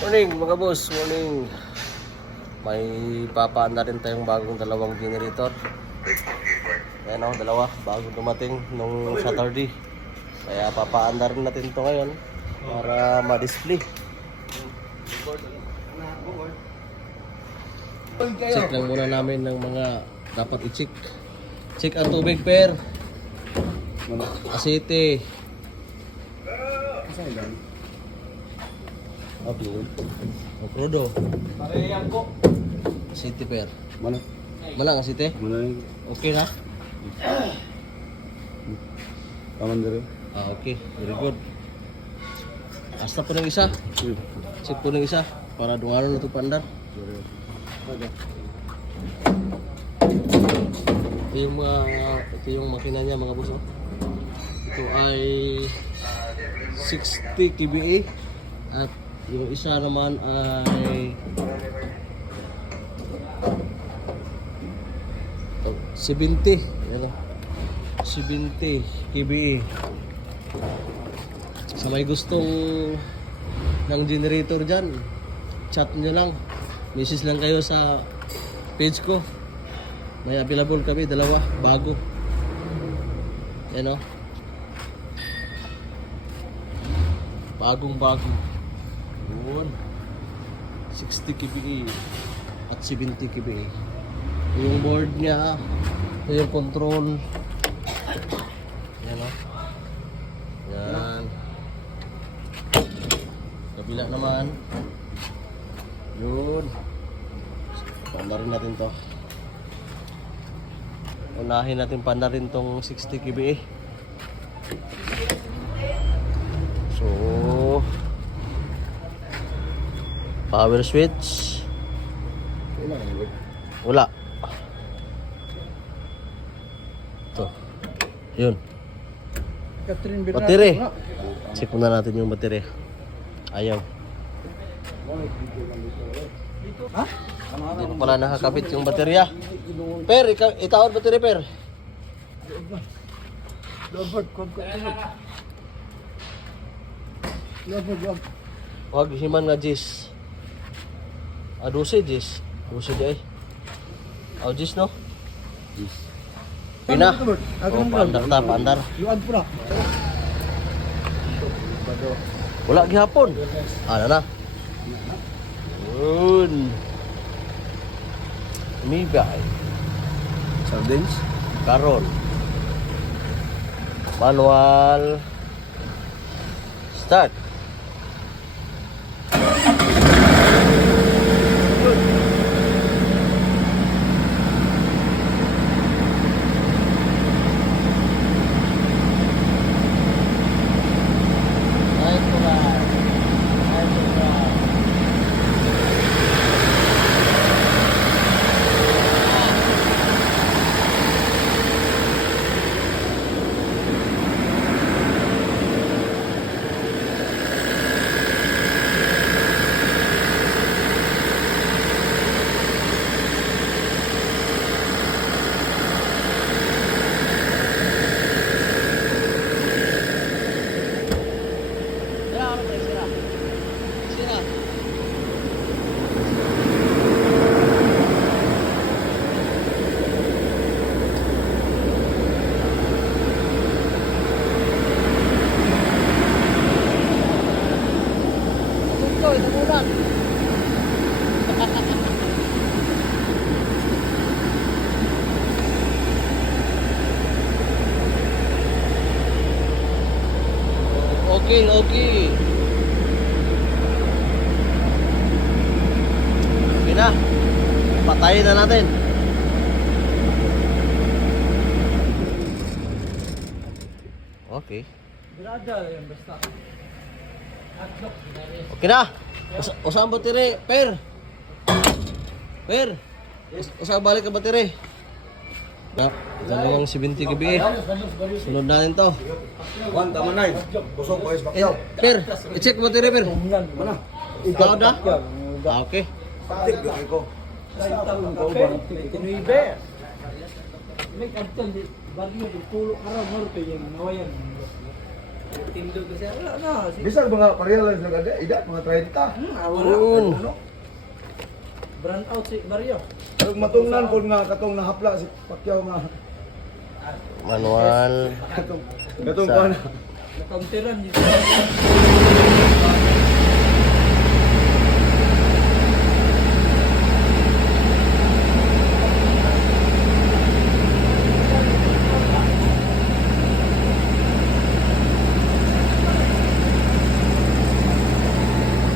Morning mga boss, morning. May papaan na rin tayong bagong dalawang generator. Ayan o, dalawa. Bagong dumating nung Saturday. Kaya papaan na rin natin to ngayon para ma-display. Check lang muna namin ng mga dapat i-check. Check ang tubig, per. Asite. Upload. Uploado. Parehang ko. Asite, per. Mana? Malang asite? Mana yung Okay na? taman dari? Ah, okay. Very good. Asta po ng isa. Check po ng isa. Para dungaron na ito pandar. Ito yung mga, ito yung makina niya mga boss. oh. Ito ay 60 kBA at yung isa naman ay oh, 70. Yan oh. 70 kBA. Sa may gustong ng generator dyan, chat nyo lang. Message lang kayo sa page ko. May available kami, dalawa, bago. Yan o. Bagong bago. Yun. 60 kBA at 70 kBA. Yung board niya, yung control. Yan o. Yan. Kabila naman. Yun. Panda natin to. Unahin natin panda rin tong 60 kBA. So, power switch. Wala. Ito. Yun. Battery. Check muna natin yung battery. Ayaw. Ha? Hindi pa pala nakakabit yung baterya. Per, itawad battery, per. Robert, kung ko. Robert, wag. Huwag himan nga jis. Ah, 12 jis. 12 di ay. Jis no? Pina. Oh, paandar ta, paandar. Luag po na. Wala gihapon. Ano na? Yun. Mibay. Sardines? Karon. Manual. Start. Ito muna. Okay, okay. Okay na. Patayin na natin. Okay. Brada, yan basta. Okay na. Usa usahan battery, per. Per. Us usahan balik ang. Na, dalawang 70 kB. Sunod natin to. Wan, tama na Kusog pa is Eh, per, i-check battery, per. Mana? Ikaw na? Ah, okay. Patik laki ko. Ko? Tinuibe. May kapten di bagyo di tulo araw norte yung nawayan. Tindog kasi. Wala na. Si- Bisa mga pareha lang sila kada, ida mga 30. Hmm, ah, wala. Yun. Ano? Brand out si Mario. Pero matungnan po nga katong nahapla si Pacquiao nga. Manual. Katong katong na. Nakauntiran. yun.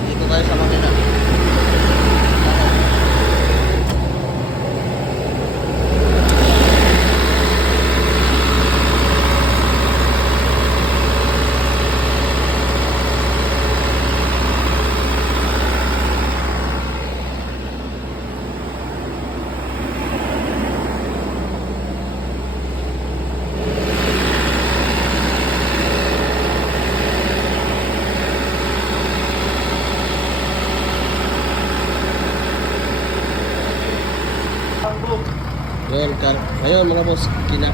Dito tayo sa makina. Ngayon, kar ngayon mga boss, kina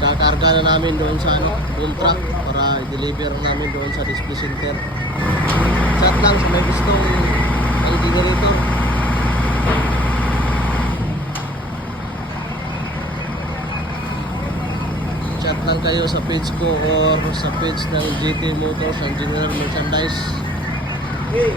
kakarga na namin doon sa ano, boom truck para i-deliver namin doon sa display center. Chat lang sa may gustong ang generator. Chat lang kayo sa page ko or sa page ng GT Motors and General Merchandise. Hey,